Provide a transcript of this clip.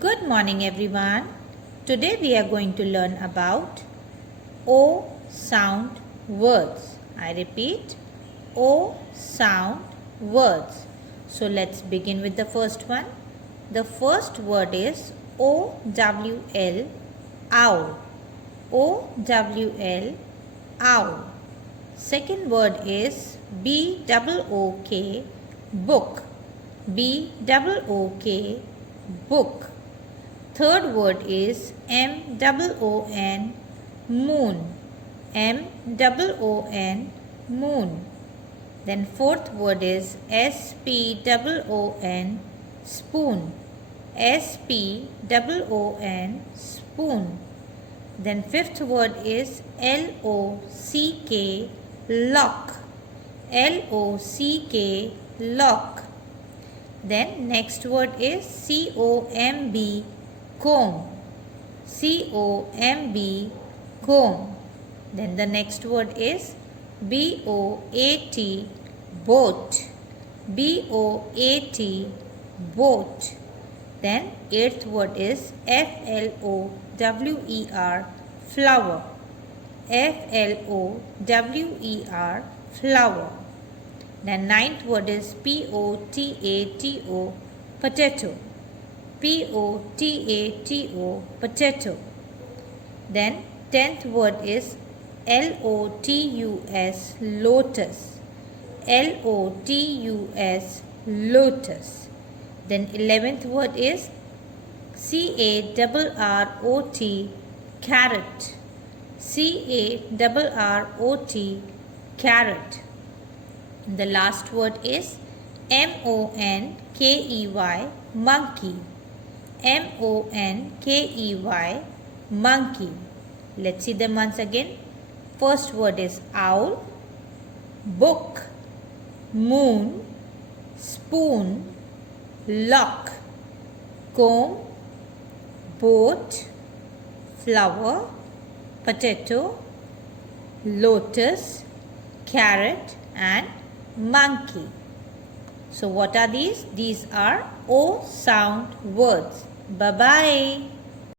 Good morning everyone. Today we are going to learn about O sound words. I repeat, O sound words. So let's begin with the first one. The first word is O-W-L, owl. O-W-L, owl. Second word is B-O-O-K, book. B-O-O-K, book. Third word is M-O-O-N, moon. M-O-O-N, moon. Then fourth word is S-P-O-O-N, spoon. S-P-O-O-N, spoon. Then fifth word is L-O-C-K, lock. L-O-C-K, lock. Then next word is C-O-M-B, comb. C-O-M-B, comb. Then the next word is B-O-A-T, boat. B-O-A-T, boat. Then eighth word is F-L-O-W-E-R, flower. F-L-O-W-E-R, flower. Then ninth word is P-O-T-A-T-O, potato. P-O-T-A-T-O, potato. Then tenth word is L-O-T-U-S, lotus. L-O-T-U-S, lotus. Then 11th word is C-A-R-R-O-T, carrot. C-A-R-R-O-T, carrot. And the last word is M-O-N-K-E-Y, monkey. M-O-N-K-E-Y, monkey. Let's see them once again. First word is owl, book, moon, spoon, lock, comb, boat, flower, potato, lotus, carrot and monkey. So what are these? These are O sound words. Bye-bye.